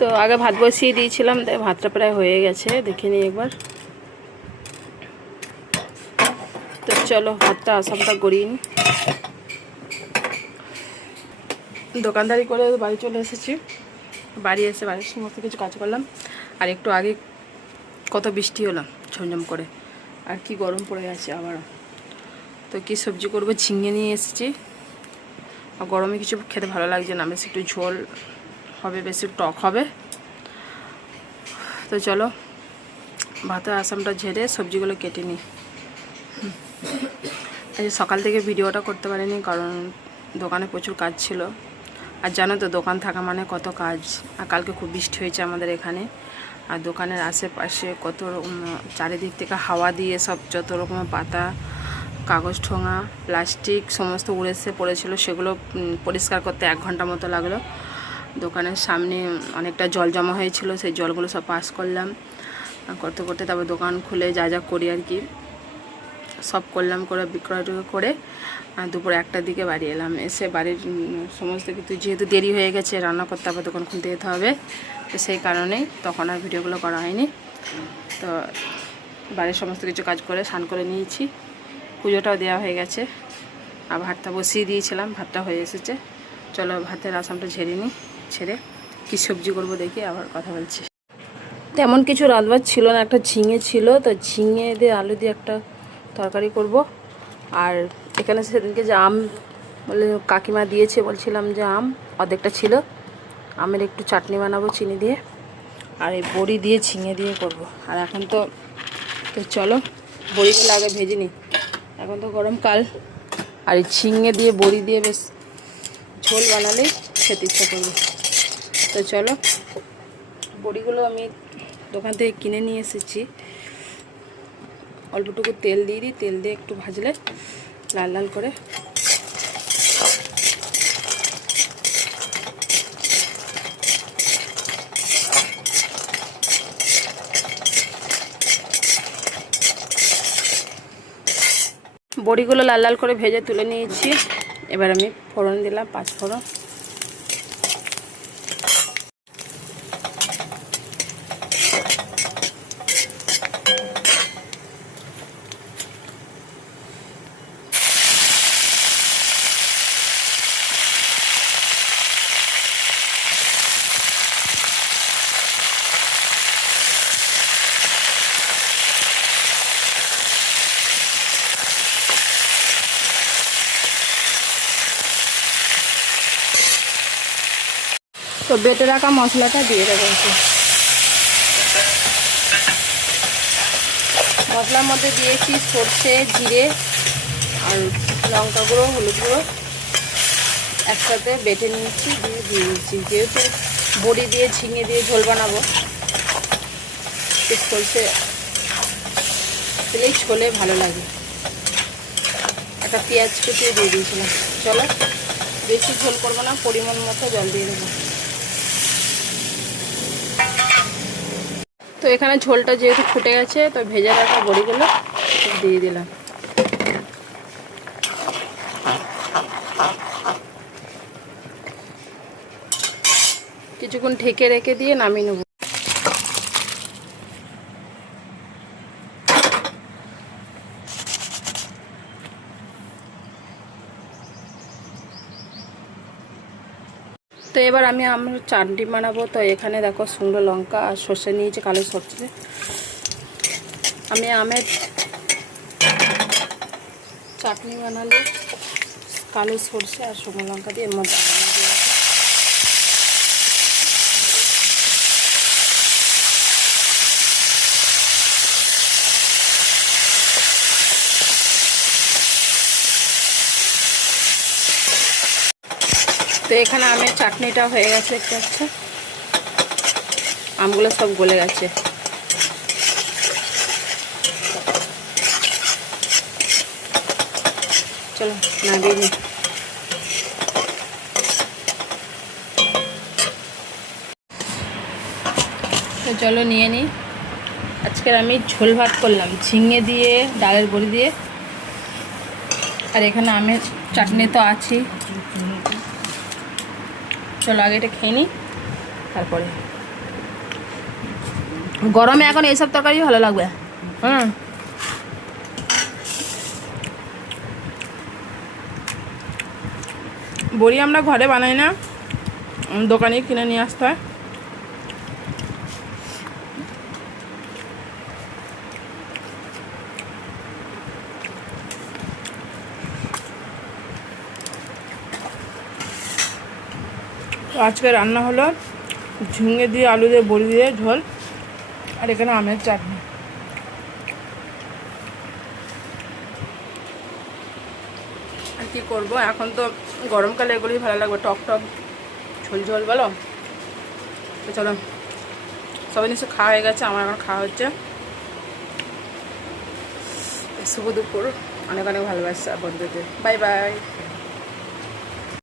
তো আগে ভাত বসিয়ে দিয়েছিলাম, তাই ভাতটা প্রায় হয়ে গেছে, দেখে নিই একবার। তো চলো ভাতটা আসামটা গড়িয়ে নিই। দোকানদারি করে বাড়ি চলে এসেছি। বাড়ি এসে বাড়ির সমস্ত কিছু কাজ করলাম। আর একটু আগে কত বৃষ্টি হলো ঝমঝম করে, আর কি গরম পড়ে গেছে আবার। তো কি সবজি করবো, ঝিঙে নিয়ে এসেছি। আর গরমে কিছু খেতে ভালো লাগছে না, বেশি একটু ঝোল হবে, বেশি টক হবে। তো চলো ভাতের আসামটা ঝেড়ে সবজিগুলো কেটে নিই। আজ সকাল থেকে ভিডিওটা করতে পারিনি, কারণ দোকানে প্রচুর কাজ ছিল। আর জানো তো দোকান থাকা মানে কত কাজ। আর কালকে খুব বৃষ্টি হয়েছে আমাদের এখানে। আর দোকানের আশেপাশে কত রকম চারিদিক থেকে হাওয়া দিয়ে সব যত রকমের পাতা, কাগজ ঠোঙা, প্লাস্টিক সমস্ত উড়েছে পড়েছিল, সেগুলো পরিষ্কার করতে 1 ঘন্টা মতো লাগলো। দোকানের সামনে অনেকটা জল জমা হয়েছিল, সেই জলগুলো সব পাস করলাম। করতে করতে তারপর দোকান খুলে যা যা করি আর কি সব করলাম, করে বিক্রয় করে দুপুর 1টার দিকে বাড়ি এলাম। এসে বাড়ির সমস্ত কিছু যেহেতু দেরি হয়ে গেছে, রান্না করতে হবে, দোকান খুলতে যেতে হবে, তো সেই কারণেই তখন আর ভিডিওগুলো করা হয়নি। তো বাড়ির সমস্ত কিছু কাজ করে স্নান করে নিয়েছি, পুজোটাও দেওয়া হয়ে গেছে। আর ভাতটা বসিয়ে দিয়েছিলাম, ভাতটা হয়ে এসেছে। চলো ভাতের আসামটা ঝেড়ে নিই, ছেড়ে কী সবজি করব দেখি আবার কথা বলছি। তেমন কিছু রাঁধবার ছিল না, একটা ঝিঙে ছিল, তো ঝিঙে দিয়ে আলু দিয়ে একটা তরকারি করব। আর এখানে সেদিনকে যে আম বলে কাকিমা দিয়েছে, বলছিলাম যে আম অর্ধেকটা ছিল, আমের একটু চাটনি বানাবো চিনি দিয়ে, আর এই বড়ি দিয়ে ঝিঙে দিয়ে করব। আর এখন তো চলো বড়িগুলো আগে ভেজে নিই, এখন তো গরমকাল। আর এই ঝিঙে দিয়ে বড়ি দিয়ে বেশ ঝোল বানালেই খেতে ইচ্ছা করবে। তো চলো বড়িগুলো আমি দোকান থেকে কিনে নিয়ে এসেছি। অল্পটুকু তেল দিয়ে দিই, তেল দিয়ে একটু ভাজলে লাল লাল করে বড়িগুলো লাল লাল করে ভেজে তুলে নিয়েছি। এবার আমি ফোড়ন দিলাম, 5 ফোড়ন। তো বেটে রাখা মশলাটা দিয়ে দেবো। মশলার মধ্যে দিয়েছি সর্ষে, জিরে আর লঙ্কা গুঁড়ো, হলুদ গুঁড়ো একসাথে বেটে নিয়েছি, দিয়ে দিয়েছি। যেহেতু বড়ি দিয়ে ঝিঙে দিয়ে ঝোল বানাবো, সর্ষে দিলেই ঝোলে ভালো লাগে। একটা পেঁয়াজ কুচিয়ে দিয়ে দিয়েছিলাম। চলো বেশি ঝোল করবো না, পরিমাণ মতো জল দিয়ে দেবো। তো এখানে ঝোলটা যেহেতু ফুটে গেছে, তো ভেজে রাখা বড়িগুলো দিয়ে দিলাম। কিছুক্ষণ ঢেকে রেখে দিয়ে নামিয়ে নেব। তো এবার আমি চাটনি বানাবো। তো এখানে দেখো শুকনো লঙ্কা আর সর্ষে নিয়েছি, কালো সর্ষে। আমি আমের চাটনি বানালে কালো সর্ষে আর শুকনো লঙ্কা দিয়ে এর মধ্যে তো এখানে আমের চাটনিটা হয়ে গেছে, দেখতে পাচ্ছ আমগুলো সব গলে গেছে। চলো নামিয়ে নিই। তো চলো নিয়ে নিই। আজকের আমি ঝোল ভাত করলাম ঝিঙে দিয়ে, ডালের বড়ি দিয়ে, আর এখানে আমের চাটনি তো আছেই। চলো আগে এটা খেয়ে নিই, তারপরে গরমে এখন এইসব তরকারি ভালো লাগবে। হ্যাঁ, বড়ি আমরা ঘরে বানাই না, দোকানে কিনে নিয়ে আসতে হয়। তো আজকে রান্না হলো ঝিঙে দিয়ে আলু দিয়ে বড়ি দিয়ে ঝোল, আর এখানে আমের চাটনি। আর কি করবো, এখন তো গরমকালে এগুলোই ভালো লাগবে, টক টক ঝোল ঝোল বলো। তো চলো, সবাই নিশ্চয় খাওয়া হয়ে গেছে, আমার এখন খাওয়া হচ্ছে। শুভ দুপুর, অনেক অনেক ভালোবাসা বন্ধুদের, বাই বাই।